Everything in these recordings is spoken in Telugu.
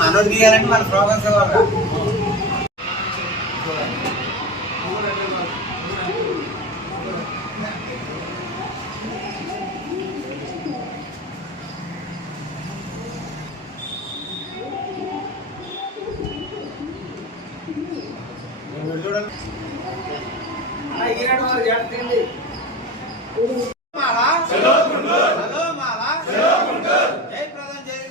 మనోడు తీయాలంటే మన ప్రోగ్రామ్స్ ఇవ్వాలి. చూడండి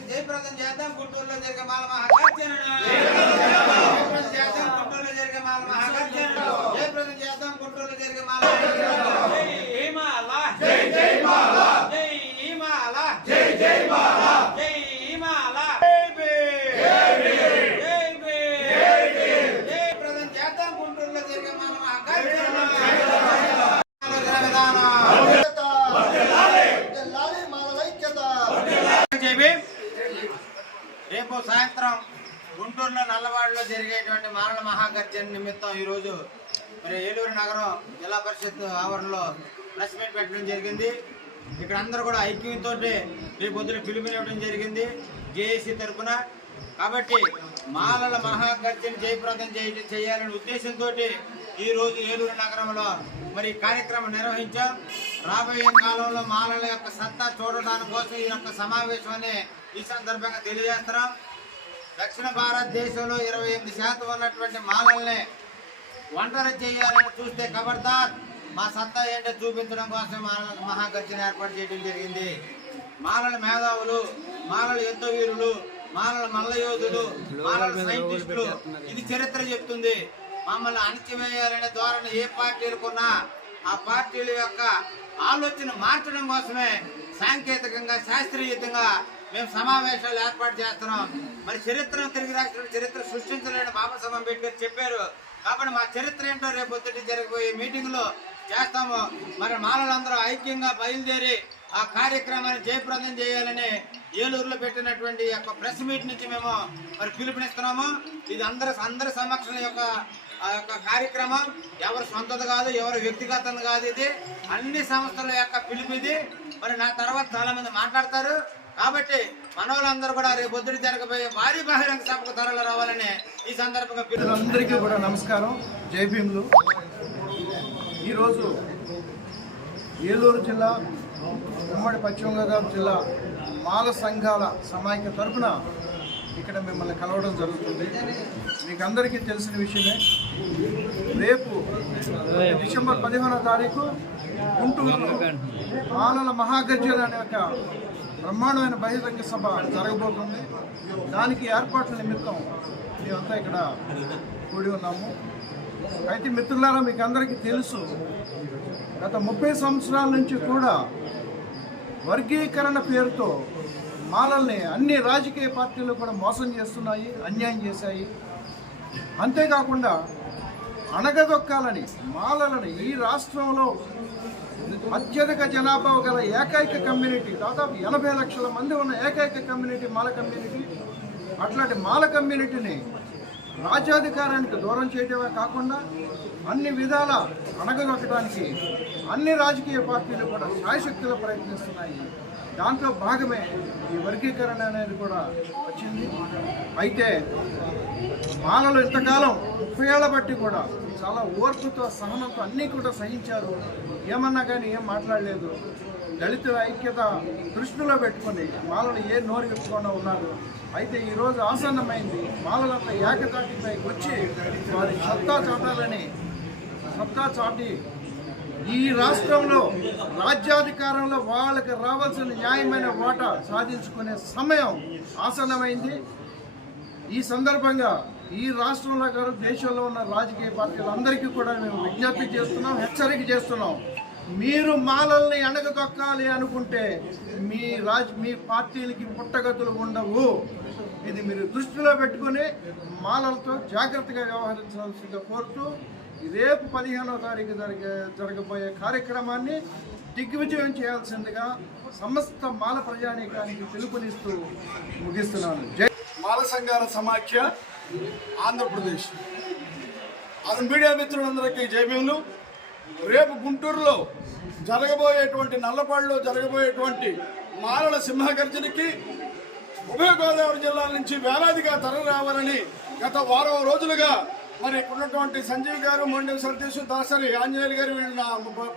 జయప్రదం చేద్దాం గుంటూరులో జరిగే మాల మహాగర్జన. గుంటూరులో జరిగే మాల మహాగర్జన. జయప్రదం చేద్దాం గుంటూరులో జరిగే మాల. జై మాల జై జై మాల జై మాల జై జై మాల జై మాల జయప్రదం చేద్దాం గుంటూరులో జరిగే మాల మహాగర్జన. రేపు సాయంత్రం గుంటూరులో నల్లవాడలో జరిగేటువంటి మాలల మహాగర్జన నిమిత్తం ఈరోజు మరి ఏలూరు నగరం జిల్లా పరిషత్ ఆవరణలో ప్రెస్ మీట్ పెట్టడం జరిగింది. ఇక్కడ అందరూ కూడా ఐక్యంతో రేపు పొద్దున పిలుపునివ్వడం జరిగింది జేఏసీ తరఫున. కాబట్టి మాలల మహాగర్జన జయప్రదం చేయాలనే ఉద్దేశంతో ఈరోజు ఏలూరు నగరంలో మరి కార్యక్రమం నిర్వహించాం. రాబోయే కాలంలో మాలల యొక్క సత్తా చూడడానికి కోసం ఈ యొక్క సమావేశాన్ని ఈ సందర్భంగా తెలియజేస్తున్నాం. దక్షిణ భారతదేశంలో 28% ఉన్నటువంటి మాలల్ని ఒంటరి చేయాలని చూస్తే ఖబర్దార్, మా సత్తా ఏంటో చూపించడం కోసం మాలల మహాగర్జన ఏర్పాటు చేయడం జరిగింది. మాలల మేధావులు, మాలల యుద్ధ వీరులు, మాలల మల్ల యోధులు, మాలల సైంటిస్టులు, ఇది చరిత్ర చెప్తుంది. మమ్మల్ని అణచివేయాలనే ధోరణి ఏ పార్టీలకున్నా ఆ పార్టీల యొక్క ఆలోచన మార్చడం కోసమే సాంకేతికంగా శాస్త్రీయంగా మేము సమావేశాలు ఏర్పాటు చేస్తున్నాం. మరి చరిత్రను తిరిగి రాష్ట్ర చరిత్ర సృష్టించలేని బాబాసాహెబ్ అంబేద్కర్ చెప్పారు. కాబట్టి మా చరిత్ర ఏంటో రేపు పొద్దుటి జరగబోయే మీటింగ్లో చేస్తాము. మరి మాలలందరూ ఐక్యంగా బయలుదేరి ఆ కార్యక్రమాన్ని జయప్రదం చేయాలని ఏలూరులో పెట్టినటువంటి యొక్క ప్రెస్ మీట్ నుంచి మేము మరి పిలుపునిస్తున్నాము. ఇది అందరి సమక్షం యొక్క కార్యక్రమం. ఎవరు సొంతది కాదు, ఎవరు వ్యక్తిగతం కాదు, ఇది అన్ని సంస్థల యొక్క పిలుపు ఇది. మరి నా తర్వాత చాలా మంది మాట్లాడతారు. కాబట్టి మనోళ్ళందరూ కూడా రేపు పొద్దున జరగబోయే భారీ బహిరంగ సభకు తరలి రావాలని ఈ సందర్భంగా అందరికీ కూడా నమస్కారం, జై భీములు. ఈరోజు ఏలూరు జిల్లా, ఉమ్మడి పశ్చిమ గోదావరి జిల్లా మాల సంఘాల సమాఖ్య తరఫున ఇక్కడ మిమ్మల్ని కలవడం జరుగుతుంది. మీకు అందరికీ తెలిసిన విషయమే, రేపు డిసెంబర్ 15వ తారీఖు గుంటూరులో మాలల మహాగర్జన అనే ఒక బ్రహ్మాండమైన బహిరంగ సభ జరగబోతుంది. దానికి ఏర్పాట్ల నిమిత్తం మేమంతా ఇక్కడ కూడి ఉన్నాము. అయితే మిత్రులారా, మీకు అందరికీ తెలుసు, గత 30 సంవత్సరాల నుంచి కూడా వర్గీకరణ పేరుతో మాలల్ని అన్ని రాజకీయ పార్టీలు కూడా మోసం చేస్తున్నాయి, అన్యాయం చేశాయి. అంతేకాకుండా అణగదొక్కాలని మాలలని ఈ రాష్ట్రంలో అత్యధిక జనాభా గల ఏకైక కమ్యూనిటీ, దాదాపు 80 లక్షల మంది ఉన్న ఏకైక కమ్యూనిటీ మాల కమ్యూనిటీ. అట్లాంటి మాల కమ్యూనిటీని రాజ్యాధికారానికి దూరం చేయడమే కాకుండా అన్ని విధాల అణగదొక్కడానికి అన్ని రాజకీయ పార్టీలు కూడా శాయశక్తులు ప్రయత్నిస్తున్నాయి. దాంట్లో భాగమే ఈ వర్గీకరణ అనేది కూడా వచ్చింది. అయితే మాలలు ఇంతకాలం 30 ఏళ్ల బట్టి కూడా చాలా ఓర్పుతో, సహనంతో అన్నీ కూడా సహించారు. ఏమన్నా కానీ ఏం మాట్లాడలేదు. దళితుల ఐక్యత దృష్టిలో పెట్టుకుని మాలలు ఏ నోరు విప్పకుండా ఉన్నారు. అయితే ఈరోజు ఆసన్నమైంది. మాలలంతా ఏకతాటిపై వచ్చి వారి సత్తా చాటి ఈ రాష్ట్రంలో రాజ్యాధికారంలో వాళ్ళకి రావాల్సిన న్యాయమైన వాటా సాధించుకునే సమయం ఆసన్నమైంది. ఈ సందర్భంగా ఈ రాష్ట్రంలో గారు దేశంలో ఉన్న రాజకీయ పార్టీలందరికీ కూడా మేము విజ్ఞప్తి చేస్తున్నాం, హెచ్చరిక చేస్తున్నాం. మీరు మాలల్ని అణగదొక్కాలి అనుకుంటే మీ పార్టీలకి పుట్టగతులు ఉండవు. ఇది మీరు దృష్టిలో పెట్టుకుని మాలలతో జాగ్రత్తగా వ్యవహరించాల్సిందిగా కోరుతూ రేపు 15వ తారీఖు జరగబోయే కార్యక్రమాన్ని దిగ్విజయం చేయాల్సిందిగా సమస్త మాల ప్రజానీకానికి పిలుపునిస్తూ ముగిస్తున్నాను. జై మాల సంఘాల సమాఖ్య ఆంధ్రప్రదేశ్. అది మీడియా మిత్రులందరికీ జై భీములు. రేపు గుంటూరులో జరగబోయేటువంటి, నల్లపాడులో జరగబోయేటువంటి మాలల సింహగర్జనకి ఉభయ గోదావరి జిల్లాల నుంచి వేలాదిగా తరలి రావాలని గత వారం రోజులుగా మరి ఇప్పుడున్నటువంటి సంజీవ్ గారు, మొండెం సతీష్, దాసరి ఆంజనేయులు గారు,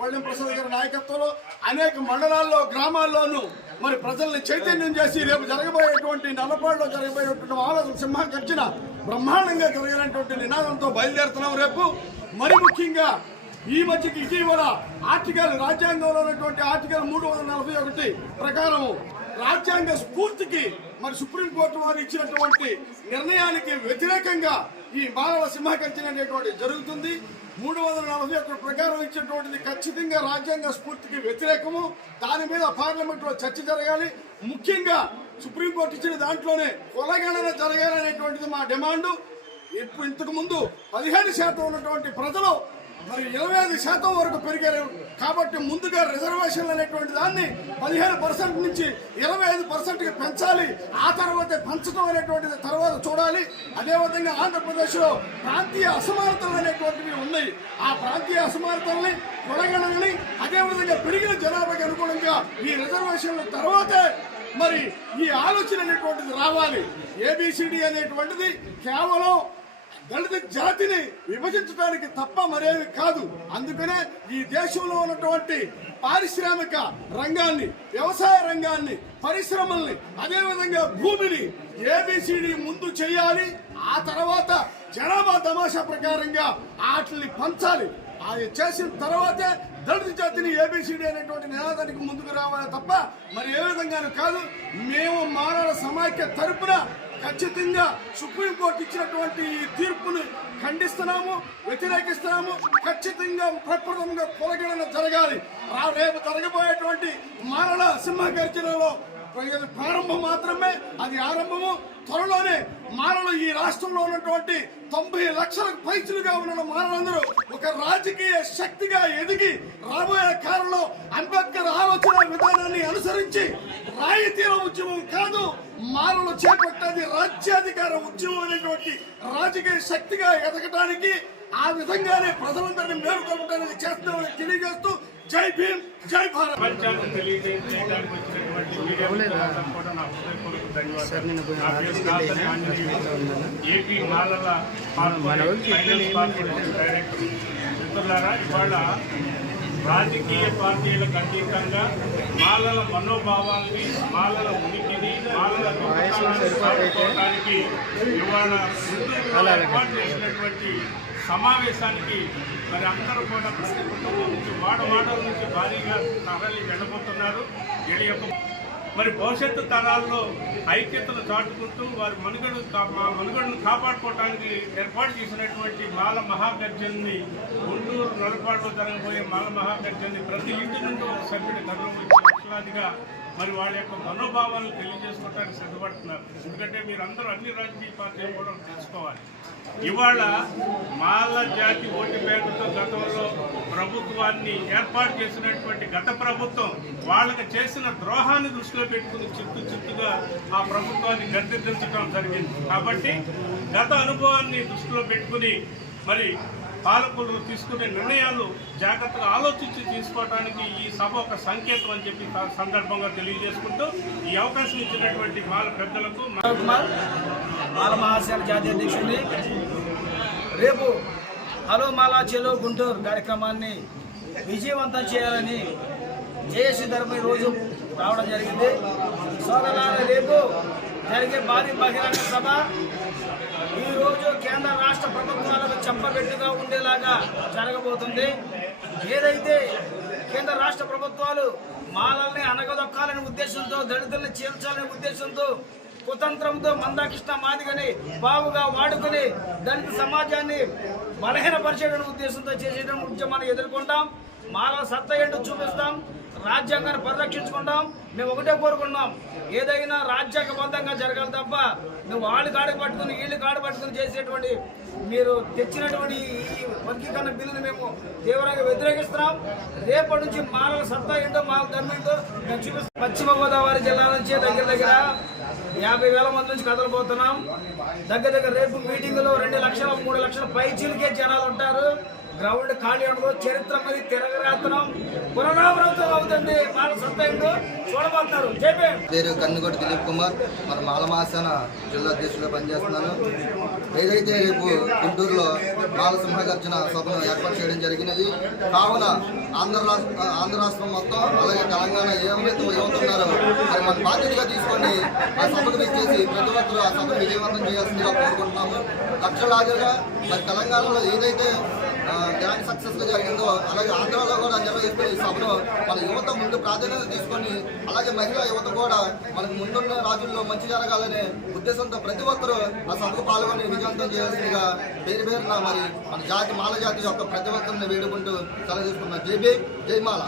పళ్ళెం ప్రసాద్ గారి నాయకత్వంలో అనేక మండలాల్లో గ్రామాల్లోనూ మరి ప్రజల్ని చైతన్యం చేసి రేపు జరగబోయేటువంటి నల్లపాడులో జరగబోయేటువంటి మాలల సింహగర్జన బ్రహ్మాండంగా జరగాలనేటువంటి నినాదంతో బయలుదేరుతున్నాం రేపు. మరి ముఖ్యంగా ఈ మధ్యకి ఇటీవల రాజ్యాంగంలో ఉన్నటువంటి ఆర్టికల్ 341 ప్రకారం రాజ్యాంగ స్ఫూర్తికి మరి సుప్రీంకోర్టు వారు ఇచ్చినటువంటి నిర్ణయానికి వ్యతిరేకంగా ఈ మాలల సింహగర్జన అనేటువంటి జరుగుతుంది. 341 ప్రకారం ఇచ్చినటువంటిది ఖచ్చితంగా రాజ్యాంగ స్ఫూర్తికి వ్యతిరేకము. దాని మీద పార్లమెంట్ లో చర్చ జరగాలి. ముఖ్యంగా సుప్రీంకోర్టు ఇచ్చిన దాంట్లోనే కులగణన జరగాలనేటువంటిది మా డిమాండ్. ఇంతకు ముందు 15% ఉన్నటువంటి ప్రజలు మరి 25% వరకు పెరిగారు. కాబట్టి ముందుగా రిజర్వేషన్లు అనేటువంటి దాన్ని 15% నుంచి 25%కి పెంచాలి. ఆ తర్వాతే పెంచడం అనేటువంటిది తర్వాత చూడాలి. అదేవిధంగా ఆంధ్రప్రదేశ్ లో ప్రాంతీయ అసమానతలు అనేటువంటివి ఉన్నాయి. ఆ ప్రాంతీయ అసమానతల్ని కులగణనని అదేవిధంగా పెరిగిన జనాభాకి అనుగుణంగా ఈ రిజర్వేషన్ల తర్వాతే మరి ఈ ఆలోచన అనేటువంటిది రావాలి. ఏబిసిడి అనేటువంటిది కేవలం దళిత జాతిని విభజించడానికి తప్ప మరేమి కాదు. అందుకనే ఈ దేశంలో ఉన్నటువంటి పారిశ్రామిక రంగాన్ని, వ్యవసాయ రంగాన్ని, పరిశ్రమల్ని, అదేవిధంగా భూమిని ఏబిసిడి ముందు చేయాలి. ఆ తర్వాత జనాభా తమాషా ప్రకారంగా వాటిని పంచాలి. అది చేసిన తర్వాతే దళిత జాతిని ఏబిసిడి అనేటువంటి నినాదానికి ముందుకు రావాలి తప్ప మరి ఏ విధంగానూ కాదు. మేము మానవ సమాఖ్య తరపున ఖచ్చితంగా సుప్రీంకోర్టు ఇచ్చినటువంటి ఈ తీర్పును ఖండిస్తున్నాము, వ్యతిరేకిస్తున్నాము. ఖచ్చితంగా ప్రప్రథమంగా కులగణన జరగాలి. రేపు జరగబోయేటువంటి మాలల సింహగర్జనలో ప్రారంభం మాత్రమే, అది ఆరంభము. త్వరలోనే మాలలు ఈ రాష్ట్రంలో ఉన్నటువంటి 90 లక్షలకు పైచులుగా ఉన్న మానవులందరూ ఒక రాజకీయ శక్తిగా ఎదిగి రాబోయే కాలంలో అంబేద్కర్ ఆలోచన విధానాన్ని అనుసరించి రాయితీల ఉద్యమం కాదు, మానవులు చేపట్టేది రాజ్యాధికార ఉద్యమం అనేటువంటి రాజకీయ శక్తిగా ఎదగడానికి ఆ విధంగానే ప్రజలందరినీ మేలుకొల్పడానికి చేస్తామని తెలియజేస్తూ జై భీమ్, జై భారత్. ఏపీ మాలల మిత్రులారా, ఇవాళ రాజకీయ పార్టీలకు అతీతంగా మాలల మనోభావాల్ని, మాలల ఉనికిని, మాలల గొప్పతనానికి ఇవాళ ఏర్పాటు చేసినటువంటి సమావేశానికి మరి అందరూ కూడా ప్రతి కుటుంబం నుంచి వాడవాడల నుంచి భారీగా తరలి వెళ్ళబోతున్నారు. వీళ్ళ యొక్క మరి భవిష్యత్తు తరాల్లో ఐక్యతను చాటుకుంటూ వారి మనుగడను కాపాడుకోవడానికి ఏర్పాటు చేసినటువంటి మాల మహాగర్జనని, గుంటూరు నలపాడులో జరగబోయే మాల మహాగర్జనని ప్రతి ఇంటి నుండి ఒక సభ్యుడి గర్వం వచ్చి లక్షలాదిగా మరి వాళ్ళ యొక్క మనోభావాలను తెలియజేసుకోవడానికి సిద్ధపడుతున్నారు. ఎందుకంటే మీరందరూ అన్ని రాజకీయ పార్టీలు కూడా తెలుసుకోవాలి. ఇవాళ మాల జాతి ఓటు బ్యాంకుతో గతంలో ప్రభుత్వాన్ని ఏర్పాటు చేసినటువంటి గత ప్రభుత్వం వాళ్ళకి చేసిన ద్రోహాన్ని దృష్టిలో పెట్టుకుని చిత్తుగా ఆ ప్రభుత్వాన్ని గద్దెదించడం జరిగింది. కాబట్టి గత అనుభవాన్ని దృష్టిలో పెట్టుకుని మరి పాలకులు తీసుకునే నిర్ణయాలు జాగ్రత్తగా ఆలోచించి తీసుకోవడానికి ఈ సభ ఒక సంకేతం అని చెప్పి సందర్భంగా తెలియజేసుకుంటూ ఈ అవకాశం ఇచ్చినటువంటి మాల పెద్దలకు మాల మహాసేన జాతీయ అధ్యక్షుడిని రేపు హలో మాలా చెలో గుంటూరు కార్యక్రమాన్ని విజయవంతం చేయాలని జేఏసీ తరపున రోజు రావడం జరిగింది. సోదరులారా, రేపు జరిగే భారీ బహిరంగ సభ ఈరోజు కేంద్ర రాష్ట్ర ప్రభుత్వాలకు చెంపబెట్టుగా ఉండేలాగా జరగబోతుంది. ఏదైతే కేంద్ర రాష్ట్ర ప్రభుత్వాలు మాలల్ని అనగదొక్కాలనే ఉద్దేశంతో, దళితుల్ని చీల్చాలనే ఉద్దేశంతో, కుతంత్రంతో మందాకృష్ణ మాదిగని బావుగా వాడుకుని దళిత సమాజాన్ని బలహీనపరిచేటువంటి ఉద్దేశంతో చేసేటువంటి ఉద్యమాన్ని ఎదుర్కొంటాం. మాల సత్తా ఏంటో చూపిస్తాం, రాజ్యాంగాన్ని పరిరక్షించుకుంటాం. మేము ఒకటే కోరుకుంటున్నాం, ఏదైనా రాజ్యాంగబద్ధంగా జరగాలి తప్ప నువ్వు వాళ్ళు కాడు పట్టుకుని వీళ్ళు కాడు పట్టుకుని చేసేటువంటి మీరు తెచ్చినటువంటి ఈ వర్గీకరణ బిల్లును మేము తీవ్రంగా వ్యతిరేకిస్తున్నాం. రేపటి నుంచి మానవ సత్తా ఏంటో మాల ధర్మం ఏంటో మేము చూపిస్తాం. పశ్చిమ గోదావరి జిల్లా నుంచి దగ్గర 50,000 మంది నుంచి కదలబోతున్నాం. దగ్గర రేపు మీటింగులో 2 లక్షల 3 లక్షల పైచీలకే జనాలు ఉంటారు. గ్రౌండ్ ఖాళీ ఉండదు. చరిత్ర మరి తిరగరాత్రం పునరావృతం అవుతుంది. మాల సత్తాయుడు చూడబోతున్నారు. చెప్పే పేరు కన్నుగొట్టు దిలీప్ కుమార్, మన మాల మహాసేన జిల్లా అధ్యక్షులుగా పనిచేస్తున్నాను. ఏదైతే రేపు గుంటూరులో మాల సింహగర్జన సభను ఏర్పాటు చేయడం జరిగినది, కావున ఆంధ్ర రాష్ట్రం మొత్తం అలాగే తెలంగాణ ఏమైతే ఏమవుతున్నారో మరి మన బాధ్యతగా తీసుకొని ఆ సభకు విచ్చేసి ప్రతి ఒక్కరూ ఆ సభను విజయవంతం చేయాల్సిందిగా కోరుకుంటున్నాము. లక్షలాదిగా మరి తెలంగాణలో ఏదైతే గ్రాండ్ సక్సెస్ గా జరిగిందో అలాగే ఆంధ్రాలో కూడా నిర్వహిస్తున్న ఈ సభను మన యువత ముందు ప్రాధాన్యత తీసుకొని అలాగే మహిళా యువత కూడా మనకు ముందున్న రాజుల్లో మంచి జరగాలనే ఉద్దేశంతో ప్రతి ఒక్కరూ ఆ సభకు పాల్గొని విజయవంతం చేయాల్సిందిగా పేరున మరి మన జాతి మాల జాతి యొక్క ప్రతి ఒక్కరిని వేడుకుంటూ సెలవు తీసుకున్నాం. జై భీమ్, జై మాల.